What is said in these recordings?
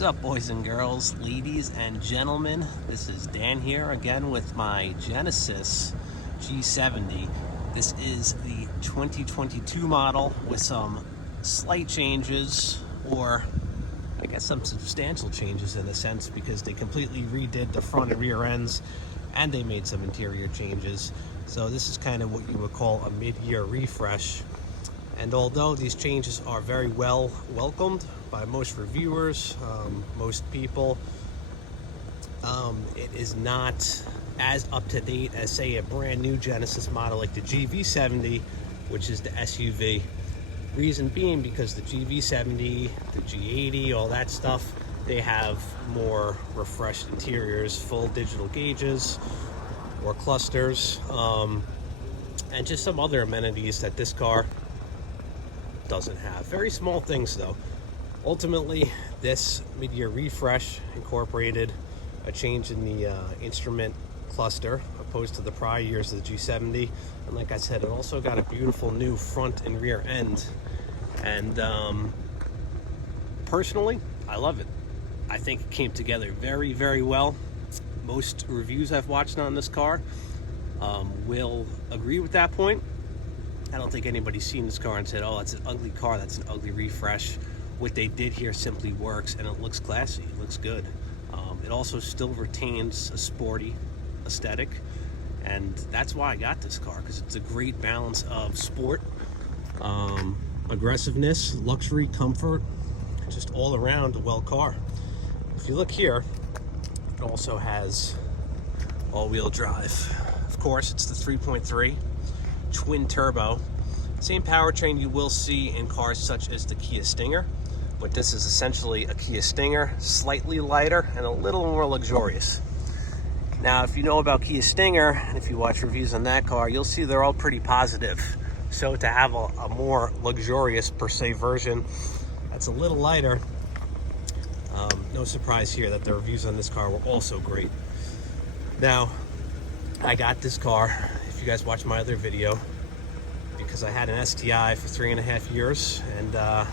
What's up, boys and girls, ladies and gentlemen? This is Dan here again with my Genesis G70. This is the 2022 model with some slight changes, or I guess some substantial changes in a sense, because they completely redid the front and rear ends and they made some interior changes. So this is kind of what you would call a mid-year refresh. And although these changes are very well welcomed by most reviewers, most people, it is not as up-to-date as, say, a brand new Genesis model like the GV70, which is the SUV. Reason being because the GV70, the G80, all that stuff, they have more refreshed interiors, full digital gauges, more clusters, and just some other amenities that this car doesn't have. Very small things though. Ultimately, this mid-year refresh incorporated a change in the instrument cluster opposed to the prior years of the G70, and like I said, it also got a beautiful new front and rear end. And personally, I love it. I think it came together very, very well. Most reviews I've watched on this car will agree with that point. I don't think anybody's seen this car and said, oh, that's an ugly car, that's an ugly refresh. What they did here simply works, and it looks classy, it looks good. It also still retains a sporty aesthetic, and that's why I got this car, because it's a great balance of sport, aggressiveness, luxury, comfort, just all around a well car. If you look here, it also has all-wheel drive. Of course, it's the 3.3 twin turbo. Same powertrain you will see in cars such as the Kia Stinger, but this is essentially a Kia Stinger, slightly lighter and a little more luxurious. Now, if you know about Kia Stinger, and if you watch reviews on that car, you'll see they're all pretty positive. So to have a more luxurious per se version that's a little lighter, no surprise here that the reviews on this car were also great. Now, I got this car, if you guys watch my other video, because I had an STI for 3.5 years, and I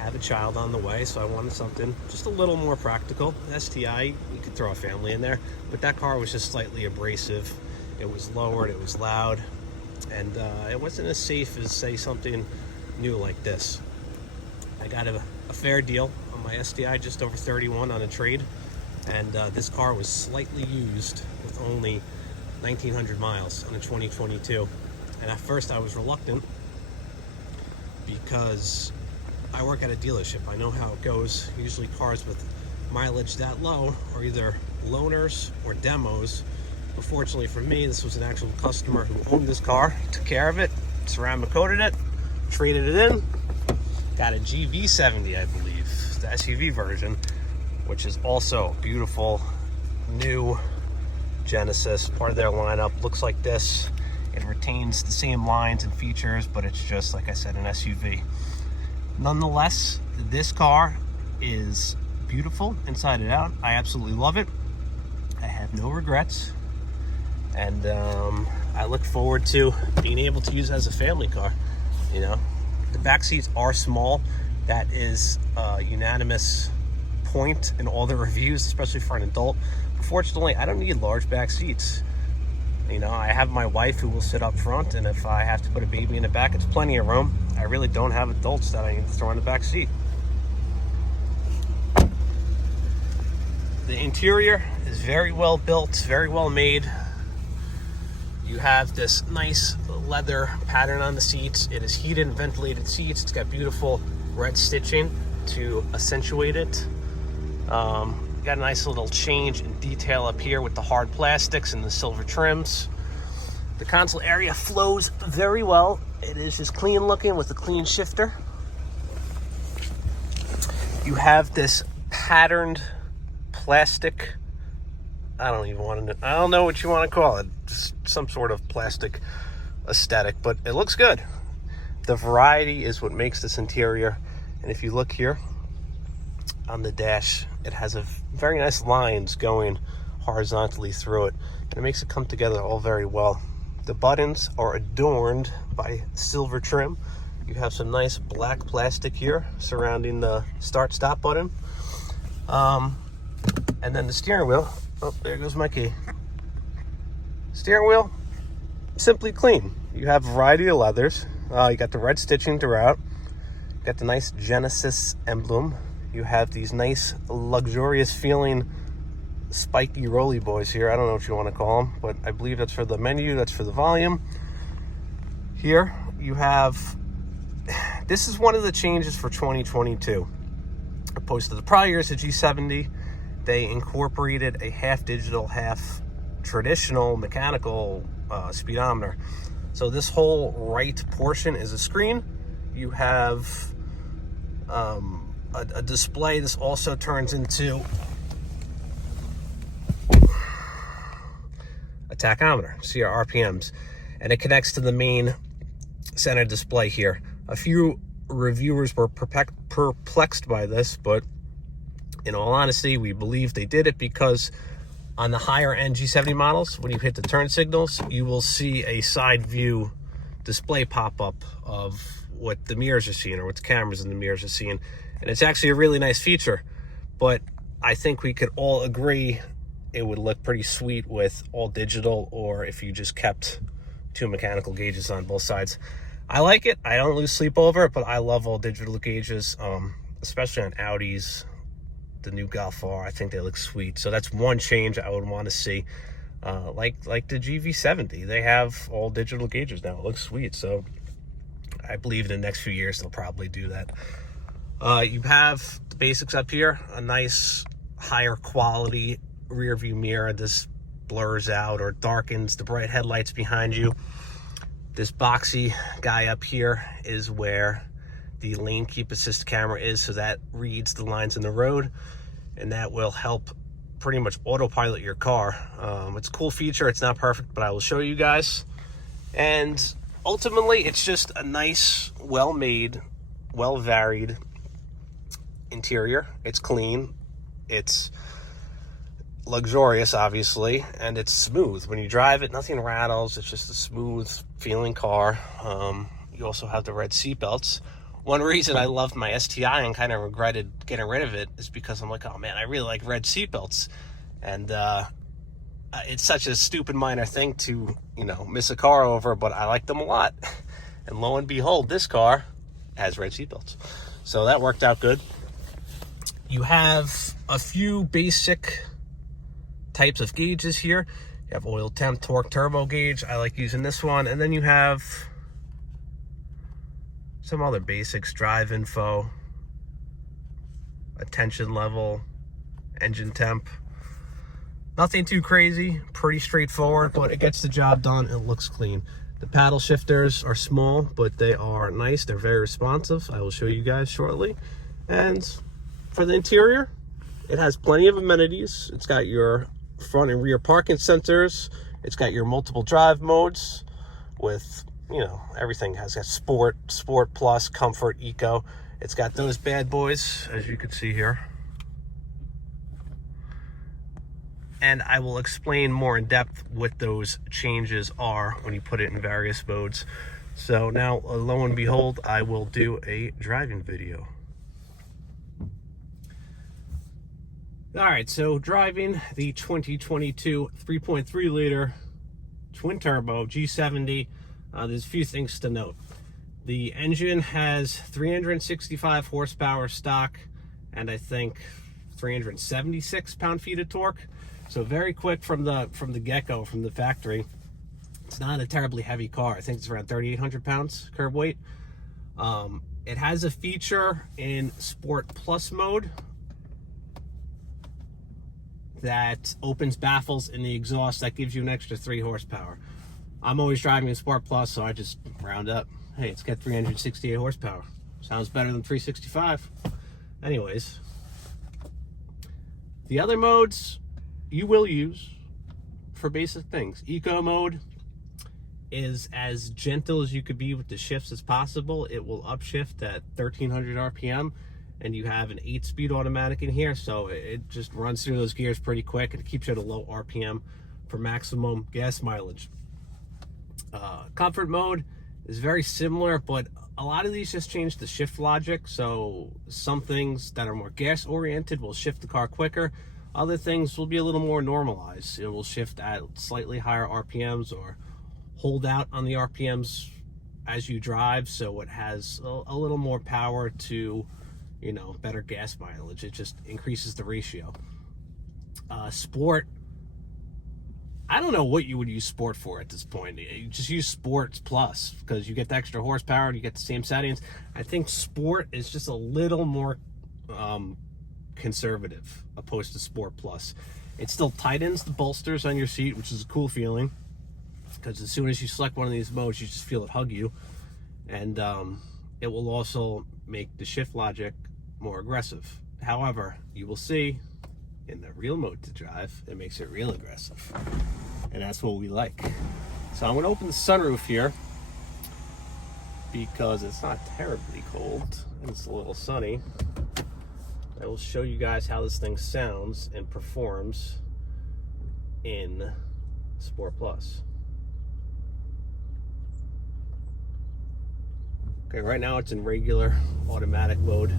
have a child on the way, so I wanted something just a little more practical. STI, you could throw a family in there, but that car was just slightly abrasive. It was lowered, it was loud, and it wasn't as safe as, say, something new like this. I got a fair deal on my STI, just over 31 on a trade, and this car was slightly used with only 1,900 miles on a 2022. And at first I was reluctant because I work at a dealership. I know how it goes. Usually cars with mileage that low are either loaners or demos. But fortunately for me, this was an actual customer who owned this car, took care of it, ceramic coated it, traded it in, got a GV70, I believe, the SUV version, which is also beautiful, new Genesis, part of their lineup. Looks like this. It retains the same lines and features, but it's just, like I said, an SUV. Nonetheless, this car is beautiful inside and out. I absolutely love it. I have no regrets. And I look forward to being able to use it as a family car. You know, the back seats are small. That is a unanimous point in all the reviews, especially for an adult. Fortunately, I don't need large back seats. You know, I have my wife who will sit up front, and if I have to put a baby in the back, it's plenty of room. I really don't have adults that I need to throw in the back seat. The interior is very well built, very well made. You have this nice leather pattern on the seats. It is heated and ventilated seats. It's got beautiful red stitching to accentuate it. Got a nice little change in detail up here with the hard plastics and the silver trims. The console area flows very well. It is just clean looking with a clean shifter. You have this patterned plastic, I don't know what you want to call it, just some sort of plastic aesthetic, but it looks good. The variety is what makes this interior. And if you look here on the dash, it has a very nice lines going horizontally through it, and it makes it come together all very well. The buttons are adorned by silver trim. You have some nice black plastic here surrounding the start-stop button. And then the steering wheel, oh, there goes my key. Steering wheel, simply clean. You have a variety of leathers. You got the red stitching throughout. You got the nice Genesis emblem. You have these nice, luxurious feeling spiky rolly boys here. I don't know what you want to call them, but I believe that's for the menu, that's for the volume. Here you have, this is one of the changes for 2022. Opposed to the prior years, the G70, they incorporated a half digital, half traditional mechanical speedometer. So this whole right portion is a screen. You have a display. This also turns into a tachometer, see our RPMs, and it connects to the main center display here. A few reviewers were perplexed by this, but in all honesty, we believe they did it because on the higher end G70 models, when you hit the turn signals, you will see a side view display pop up of what the mirrors are seeing or what the cameras in the mirrors are seeing. And it's actually a really nice feature, but I think we could all agree it would look pretty sweet with all digital, or if you just kept two mechanical gauges on both sides. I like it. I don't lose sleep over it, but I love all digital gauges, especially on Audis, the new Golf R. I think they look sweet. So that's one change I would want to see. Like the GV70, they have all digital gauges now. It looks sweet. So I believe in the next few years they'll probably do that. You have the basics up here, a nice higher quality rear view mirror. This blurs out or darkens the bright headlights behind you. This boxy guy up here is where the lane keep assist camera is, so that reads the lines in the road, and that will help pretty much autopilot your car. It's a cool feature. It's not perfect, but I will show you guys. And ultimately, it's just a nice, well-made, well-varied interior. It's clean. It's luxurious, obviously, and it's smooth. When you drive it, nothing rattles. It's just a smooth feeling car. You also have the red seatbelts. One reason I loved my STI and kind of regretted getting rid of it is because I'm like, oh man, I really like red seatbelts. And it's such a stupid minor thing to, miss a car over, but I like them a lot. And lo and behold, this car has red seatbelts. So that worked out good. You have a few basic types of gauges here. You have oil temp, torque, turbo gauge. I like using this one. And then you have some other basics: drive info, attention level, engine temp. Nothing too crazy, pretty straightforward, but it gets the job done. It looks clean. The paddle shifters are small, but they are nice. They're very responsive. I will show you guys shortly. And for the interior, it has plenty of amenities. It's got your front and rear parking sensors. It's got your multiple drive modes with, everything. Has got sport plus, comfort, eco. It's got those bad boys, as you can see here. And I will explain more in depth what those changes are when you put it in various modes. So now, lo and behold, I will do a driving video. All right, so driving the 2022 3.3 liter twin turbo G70, there's a few things to note. The engine has 365 horsepower stock, and I think 376 pound-feet of torque. So very quick from the get-go, from the factory. It's not a terribly heavy car. I think it's around 3,800 pounds curb weight. It has a feature in Sport Plus mode that opens baffles in the exhaust. That gives you an extra 3 horsepower. I'm always driving in Sport Plus, so I just round up. Hey, it's got 368 horsepower. Sounds better than 365. Anyways, the other modes you will use for basic things. Eco mode is as gentle as you could be with the shifts as possible. It will upshift at 1300 RPM, and you have an 8-speed automatic in here, so it just runs through those gears pretty quick, and it keeps you at a low RPM for maximum gas mileage. Comfort mode is very similar, but a lot of these just change the shift logic. So some things that are more gas oriented will shift the car quicker. Other things will be a little more normalized. It will shift at slightly higher RPMs or hold out on the RPMs as you drive. So it has a little more power to, you know, better gas mileage. It just increases the ratio. Sport, I don't know what you would use Sport for at this point. You just use Sports Plus because you get the extra horsepower and you get the same settings. I think Sport is just a little more conservative opposed to Sport Plus. It still tightens the bolsters on your seat, which is a cool feeling, because as soon as you select one of these modes, you just feel it hug you. And it will also make the shift logic more aggressive. However, you will see in the real mode to drive, it makes it real aggressive. And that's what we like. So I'm going to open the sunroof here because it's not terribly cold and it's a little sunny. I will show you guys how this thing sounds and performs in Sport Plus. Okay, right now it's in regular automatic mode.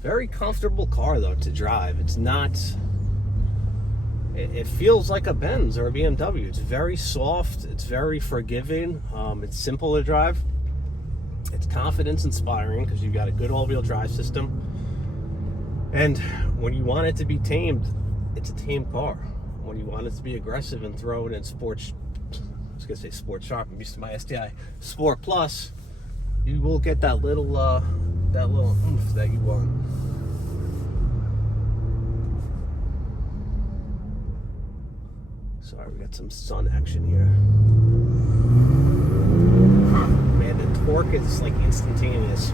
Very comfortable car though to drive. It's not, it feels like a Benz or a BMW. It's very soft, it's very forgiving, it's simple to drive. It's confidence inspiring because you've got a good all-wheel drive system. And when you want it to be tamed, it's a tame car. When you want it to be aggressive and throw it in sports, I was gonna say Sport Sharp, I'm used to my STI, Sport Plus, you will get that little oomph that you want. Sorry, we got some sun action here. Man, the torque is like instantaneous.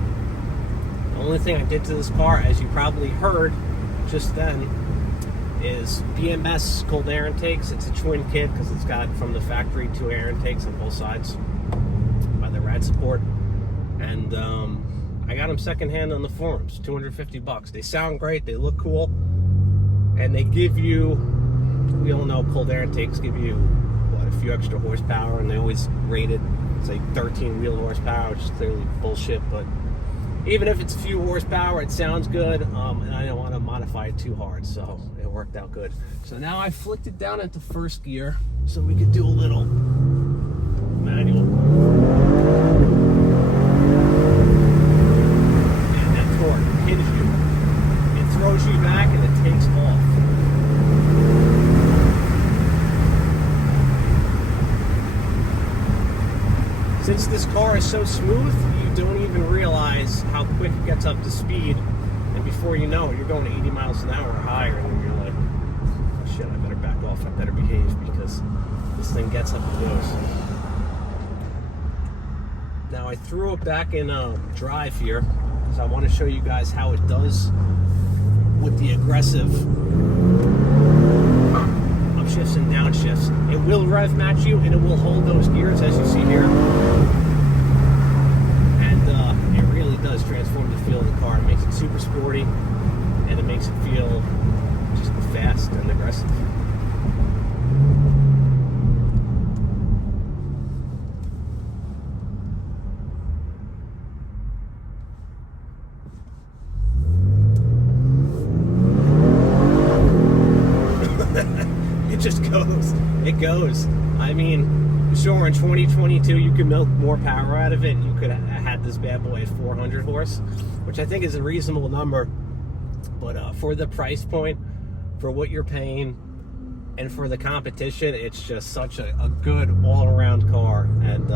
The only thing I did to this car, as you probably heard just then, is BMS cold air intakes. It's a twin kit because it's got from the factory 2 air intakes on both sides by the rad support. And I got them secondhand on the forums, $250. They sound great, they look cool, and they give you, we all know cold air intakes give you what, a few extra horsepower, and they always rate it, it's like 13 wheel horsepower, which is clearly bullshit, but even if it's a few horsepower, it sounds good, and I don't want to modify it too hard, so it worked out good. So now I flicked it down into first gear so we could do a little manual. Hits you, it throws you back, and it takes off. Since this car is so smooth, you don't even realize how quick it gets up to speed, and before you know it, you're going 80 miles an hour or higher, and you're like, oh shit, I better back off, I better behave, because this thing gets up and goes. Now I threw it back in drive here, so I want to show you guys how it does with the aggressive upshifts and downshifts. It will rev match you, and it will hold those gears as you see here. And it really does transform the feel of the car. It makes it super sporty, and it makes it feel just fast and aggressive. It goes. I mean, sure, in 2022 you could milk more power out of it. You could have had this bad boy at 400 horse, which I think is a reasonable number. But for the price point, for what you're paying, and for the competition, it's just such a good all-around car. And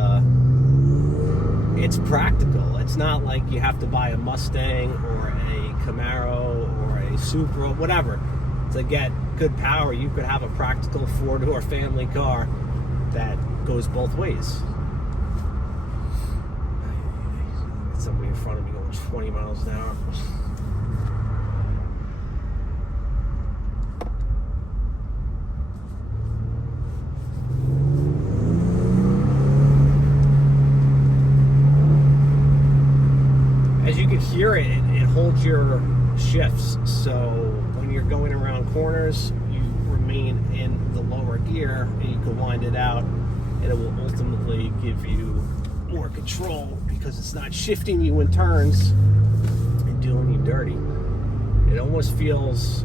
it's practical. It's not like you have to buy a Mustang or a Camaro or a Supra, whatever, to get good power. You could have a practical 4-door family car that goes both ways. Got somebody in front of me going 20 miles an hour. As you can hear it holds your shifts, so when you're going around corners, you remain in the lower gear, and you can wind it out, and it will ultimately give you more control because it's not shifting you in turns and doing you dirty. It almost feels...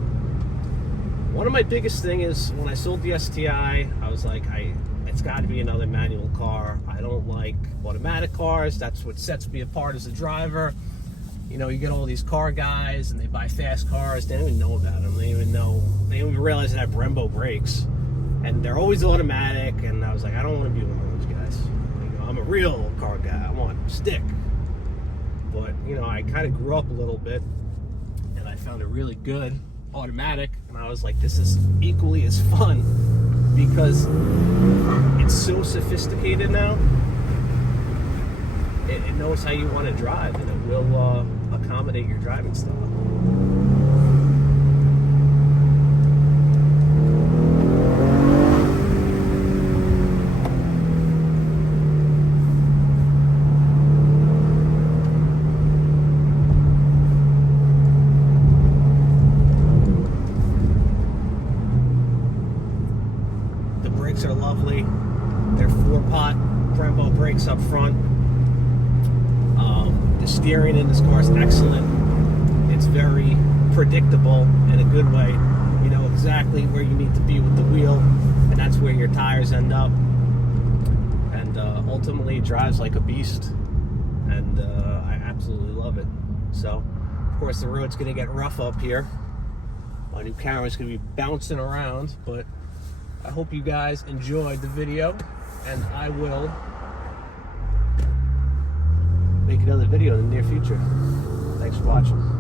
One of my biggest thing is when I sold the STI, I was like, it's got to be another manual car. I don't like automatic cars. That's what sets me apart as a driver. You know, you get all these car guys and they buy fast cars. They don't even know about them. They don't even realize they have Brembo brakes. And they're always automatic. And I was like, I don't want to be one of those guys. You know, I'm a real car guy. I want stick. But, you know, I kind of grew up a little bit and I found it really good automatic, and I was like, this is equally as fun because it's so sophisticated now. It knows how you want to drive, and it will accommodate your driving style. Are lovely. They're 4-pot Brembo brakes up front. The steering in this car is excellent. It's very predictable in a good way. You know exactly where you need to be with the wheel, and that's where your tires end up. And ultimately, it drives like a beast, and I absolutely love it. So, of course, the road's going to get rough up here. My new camera's going to be bouncing around, but I hope you guys enjoyed the video, and I will make another video in the near future. Thanks for watching.